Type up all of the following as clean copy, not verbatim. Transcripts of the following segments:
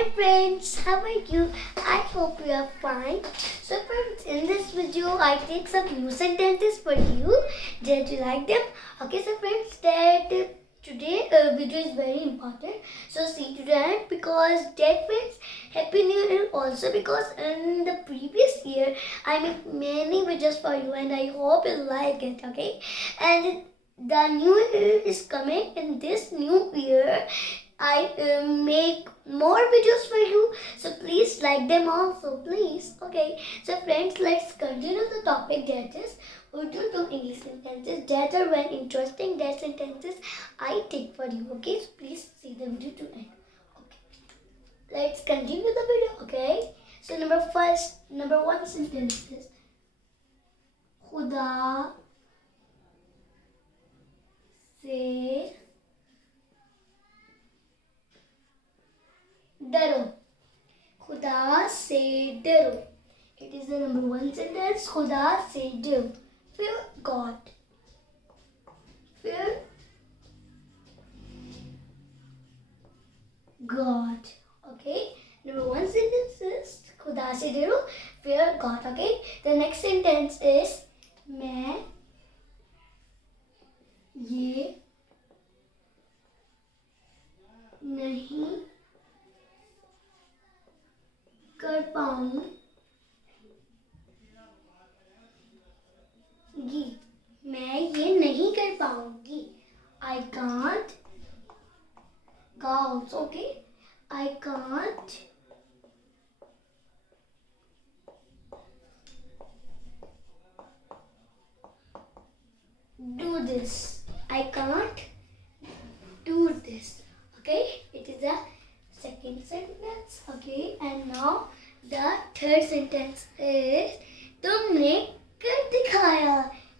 Hi friends, how are you? I hope you are fine. So friends, in this video I take some new sentences for you. Did you like them? Okay, so friends, that today video is very important. So see to the end because that friends, Happy New Year also because in the previous year I made many videos for you and I hope you like it. Okay, and the new year is coming. In this new year I make more videos for you, so please like them also, please. Okay, so friends, let's continue the topic, that is Urdu to English sentences. That are very interesting, that sentences I take for you. Okay, so please see the video to end. Okay, let's continue the video. Okay, so number one sentence is खुदा से डरो. खुदा से डरो. It is the number one sentence. खुदा से डरो. Fear God. Fear God. Okay. Number one sentence is खुदा से डरो. Fear God. Okay. The next sentence is मैं ये नहीं कर पाऊंगी. मैं ये नहीं कर पाऊंगी. I can't. Can't. Okay. I can't do this. I can't do this. Okay. It is the second sentence. Okay. And now the third sentence is तुमने कर दिखाया.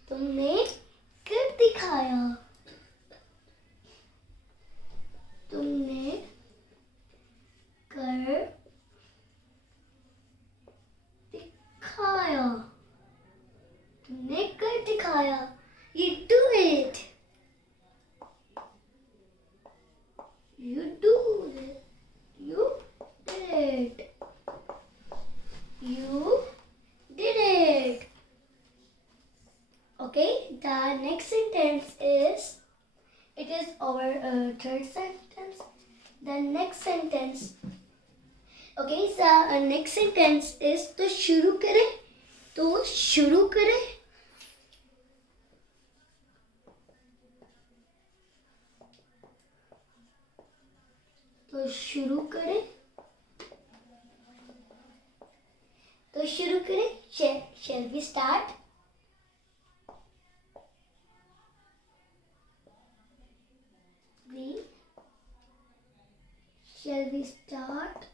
तुमने कर दिखाया. तुमने कर दिखाया. तुमने कर दिखाया. You do it. You do it. You did it. You did it. Okay, the next sentence is, it is our third sentence. The next sentence, okay, so next sentence is तो शुरू करें. तो शुरू करें. तो शुरू करें. तो शुरू करें. Shall we start? Shall we start?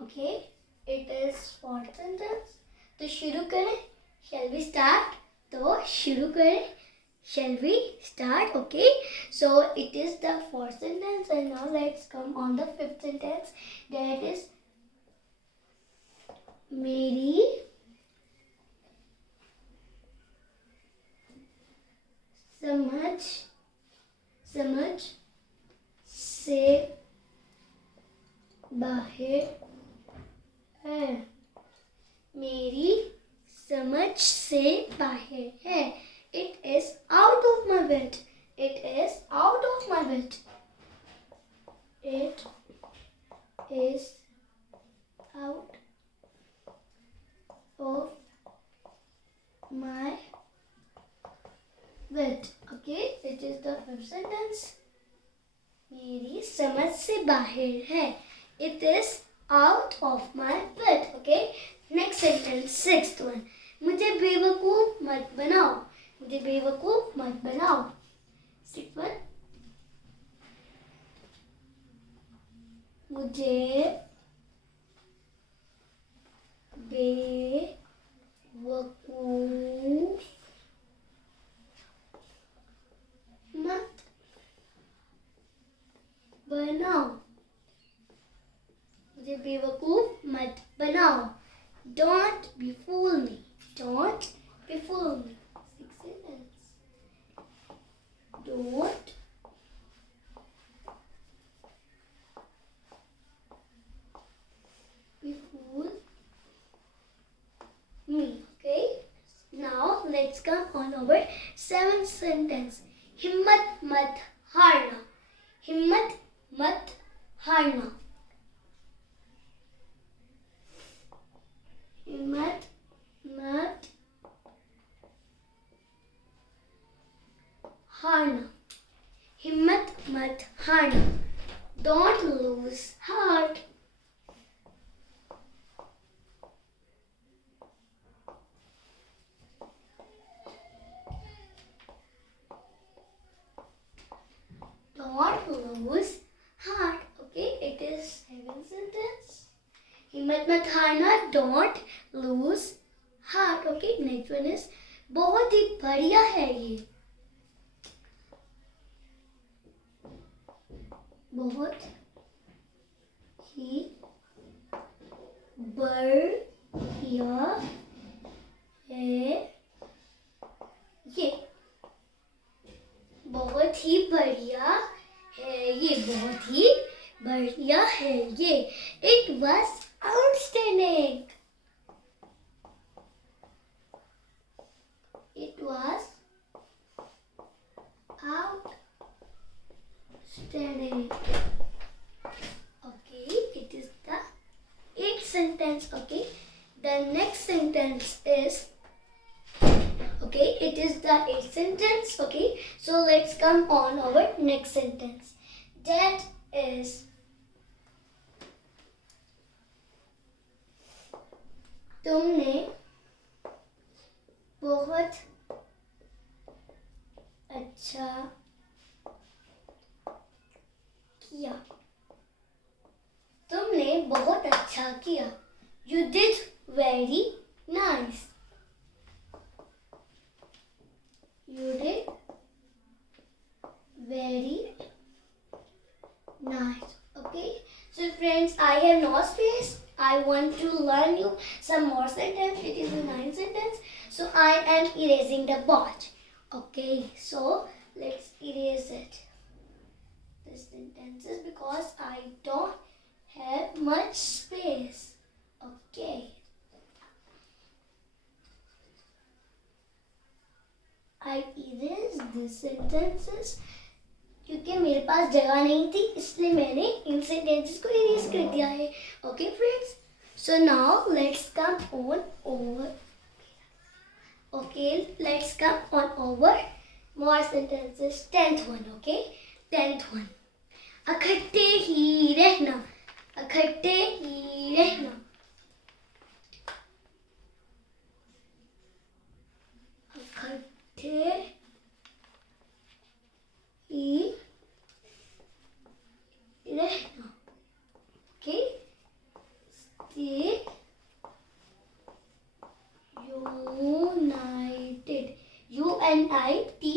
Okay, it is fourth sentence. तो शुरू करें. Shall we start? तो शुरू करें. Shall we start? Okay, so it is the fourth sentence. And now let's come on the fifth sentence. That is मेरी समझ से बाहर है. मेरी समझ से बाहर है. It is out of my reach. It is out of my reach. It is out of my reach. Okay, it is the fifth sentence. मेरी समझ से बाहर है. It is out of my reach. Okay, next sentence, sixth one. मुझे बेवकूफ मत बनाओ. मुझे बेवकूफ मत बनाओ. Sixth one. मुझे बेवकूफ मत बनाओ. मुझे बेवकूफ मत बनाओ. Don't befool me. Don't befool me. Sixth sentence. Don't Seventh sentence. हिम्मत मत हारना. हिम्मत मत हारना. हिम्मत मत हारना. हिम्मत मत हारना. Don't lose heart. Don't lose heart. Okay, it is second sentence. हिम्मत मत हारना. Don't lose heart. Okay, next one is बहुत ही बढ़िया है ये. बहुत ही बढ़िया है ये. बहुत ही बढ़िया है ये. बहुत ही बढ़िया है ये. It was outstanding. It was outstanding. Okay, it is the eighth sentence. Okay, the next sentence is, okay, it is the eighth sentence. Okay, so let's come on our next sentence. That is, तुमने बहुत अच्छा किया. तुमने बहुत अच्छा किया. You did very nice. You did very nice. Okay, so friends, I have no space. I want to learn you some more sentence. It is the ninth sentence, so I am erasing the board. Okay, so let's erase it. The sentences, because I don't have much space. Okay, I erased the sentences क्योंकि मेरे पास जगह नहीं थी, इसलिए मैंने इन sentences को erase कर दिया है. Okay friends, so now let's come on over. Okay, let's come on over more sentences. 10th one. Okay, 10th one. इकट्ठे ही रहना. इकट्ठे ही रहना. इकट्ठे ही रहना. Okay, stay united. UNITED.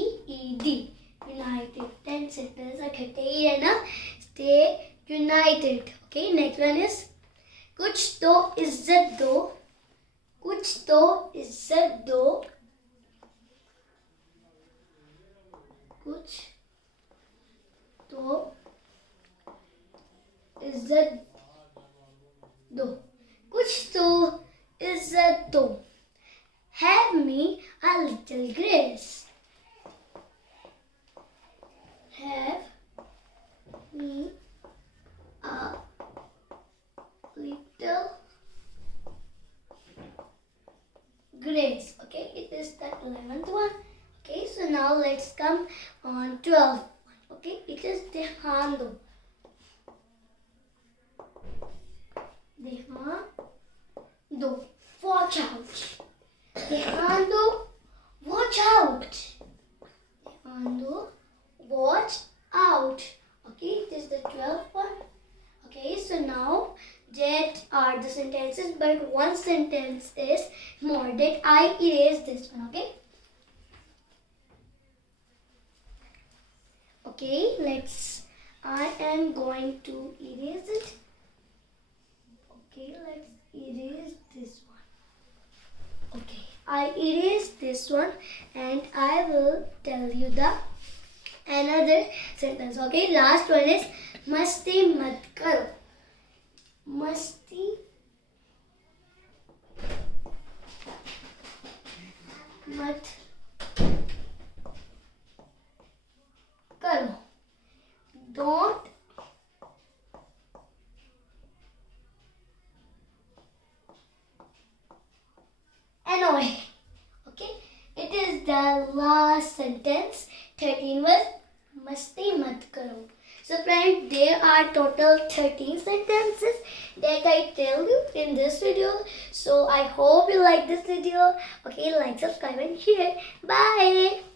United. 10 sentence. इकट्ठे ही रहना. Stay united. Okay, next one is कुछ तो इज्जत दो. कुछ तो इज्जत दो. कुछ तो इज्जत दो. कुछ तो इज्जत दो. Have me a little grace. Have me a little grace. Okay, it is the 11th one. Okay, so now let's come on 12th one. Okay, it is ध्यान दो. ध्यान दो. Watch out. ध्यान दो. Watch out. ध्यान दो. Watch out. Okay, it is the 12th one. Okay, so now that are the sentences, but one sentence is more that I erase this one. Okay. Okay, I am going to erase it. Okay, let's erase this one. Okay, I erased this one and I will tell you the another sentence. Okay, last one is मस्ती मत करो. मस्ती मत the last sentence 13 was masti mat karo. So friends, there are total 13 sentences that I tell you in this video. So I hope you like this video. Okay, like, subscribe and share. Bye.